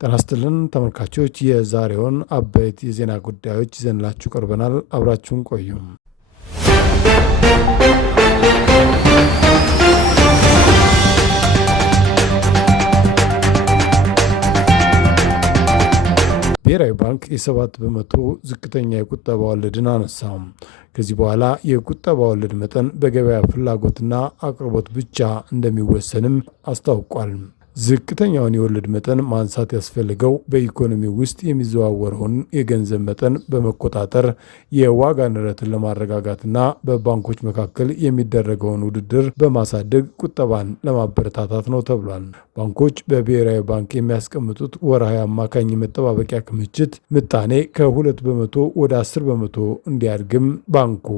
ጤና ይስጥልን ተመልካቾች፣ የዛሬውን አበይት የዜና ጉዳዮች ይዘንላችሁ ቀርበናል። አብራችሁን ቆዩ። ብሔራዊ ባንክ የ7 በመቶ ዝቅተኛ የቁጠባ ወለድን አነሳው። ከዚህ በኋላ የቁጠባ ወለድ መጠን በገበያ ፍላጎትና አቅርቦት ብቻ እንደሚወሰንም አስታውቋል። ዝቅተኛውን የወለድ መጠን ማንሳት ያስፈልገው በኢኮኖሚ ውስጥ የሚዘዋወረውን የገንዘብ መጠን በመቆጣጠር የዋጋ ንረትን ለማረጋጋትና በባንኮች መካከል የሚደረገውን ውድድር በማሳደግ ቁጠባን ለማበረታታት ነው ተብሏል። ባንኮች በብሔራዊ ባንክ የሚያስቀምጡት ወርሃዊ አማካኝ መጠባበቂያ ክምችት ምጣኔ ከ2 በመቶ ወደ 10 በመቶ እንዲያድግም ባንኩ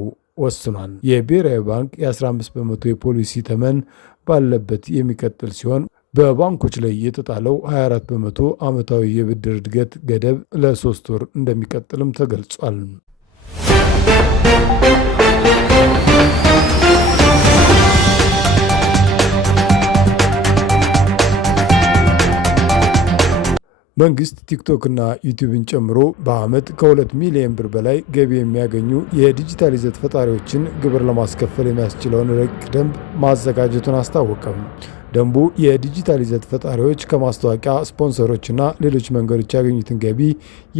ወስኗል። የብሔራዊ ባንክ የ15 በመቶ የፖሊሲ ተመን ባለበት የሚቀጥል ሲሆን በባንኮች ላይ የተጣለው 24 በመቶ ዓመታዊ የብድር እድገት ገደብ ለ3 ወር እንደሚቀጥልም ተገልጿል። መንግስት ቲክቶክ እና ዩቲዩብን ጨምሮ በዓመት ከ2 ሚሊዮን ብር በላይ ገቢ የሚያገኙ የዲጂታል ይዘት ፈጣሪዎችን ግብር ለማስከፈል የሚያስችለውን ረቂቅ ደንብ ማዘጋጀቱን አስታወቀም። ደንቡ የዲጂታል ይዘት ፈጣሪዎች ከማስታወቂያ ስፖንሰሮችና ሌሎች መንገዶች ያገኙትን ገቢ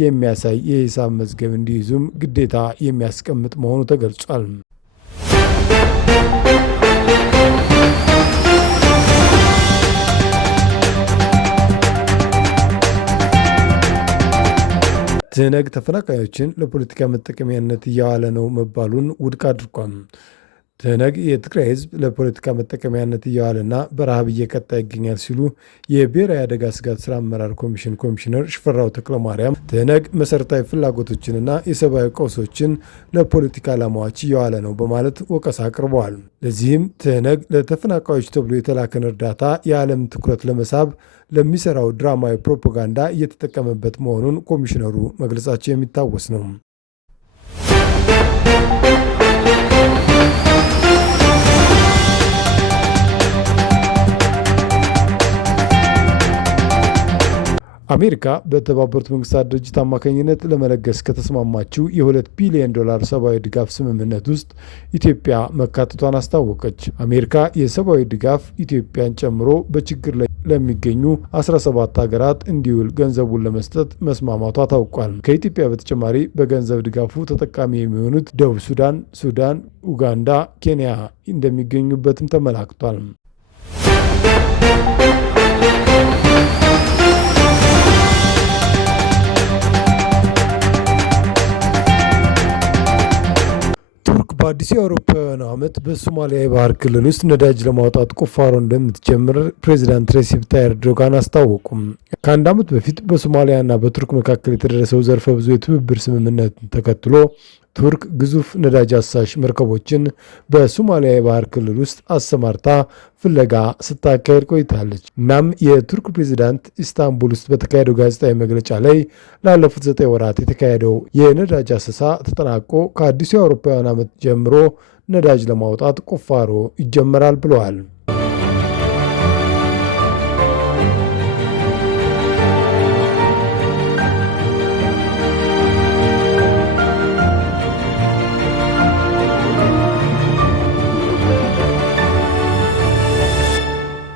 የሚያሳይ የሂሳብ መዝገብ እንዲይዙም ግዴታ የሚያስቀምጥ መሆኑ ተገልጿል። ትህነግ ተፈናቃዮችን ለፖለቲካ መጠቀሚያነት እያዋለ ነው መባሉን ውድቅ አድርጓል። ትህነግ የትግራይ ህዝብ ለፖለቲካ መጠቀሚያነት እያዋለና በረሃብ እየቀጣ ይገኛል ሲሉ የብሔራዊ አደጋ ስጋት ስራ አመራር ኮሚሽን ኮሚሽነር ሽፈራው ተክለማርያም ትህነግ መሰረታዊ ፍላጎቶችንና የሰብአዊ ቀውሶችን ለፖለቲካ ዓላማዎች እያዋለ ነው በማለት ወቀሳ አቅርበዋል። ለዚህም ትህነግ ለተፈናቃዮች ተብሎ የተላከን እርዳታ የዓለም ትኩረት ለመሳብ ለሚሰራው ድራማዊ ፕሮፓጋንዳ እየተጠቀመበት መሆኑን ኮሚሽነሩ መግለጻቸው የሚታወስ ነው። አሜሪካ በተባበሩት መንግስታት ድርጅት አማካኝነት ለመለገስ ከተስማማችው የ$2 ቢሊዮን ሰብአዊ ድጋፍ ስምምነት ውስጥ ኢትዮጵያ መካተቷን አስታወቀች። አሜሪካ የሰብአዊ ድጋፍ ኢትዮጵያን ጨምሮ በችግር ላይ ለሚገኙ 17 ሀገራት እንዲውል ገንዘቡን ለመስጠት መስማማቷ ታውቋል። ከኢትዮጵያ በተጨማሪ በገንዘብ ድጋፉ ተጠቃሚ የሚሆኑት ደቡብ ሱዳን፣ ኡጋንዳ፣ ኬንያ እንደሚገኙበትም ተመላክቷል። በአዲሱ የአውሮፓውያኑ ዓመት በሶማሊያ የባህር ክልል ውስጥ ነዳጅ ለማውጣት ቁፋሮ እንደምትጀምር ፕሬዚዳንት ሬሲፕ ታይብ ኤርዶጋን አስታወቁም። ከአንድ ዓመት በፊት በሶማሊያና በቱርክ መካከል የተደረሰው ዘርፈ ብዙ የትብብር ስምምነት ተከትሎ ቱርክ ግዙፍ ነዳጅ አሳሽ መርከቦችን በሶማሊያ የባህር ክልል ውስጥ አሰማርታ ፍለጋ ስታካሄድ ቆይታለች። እናም የቱርክ ፕሬዚዳንት ኢስታንቡል ውስጥ በተካሄደው ጋዜጣዊ መግለጫ ላይ ላለፉት 9 ወራት የተካሄደው የነዳጅ አሰሳ ተጠናቆ ከአዲሱ የአውሮፓውያን ዓመት ጀምሮ ነዳጅ ለማውጣት ቁፋሮ ይጀመራል ብለዋል።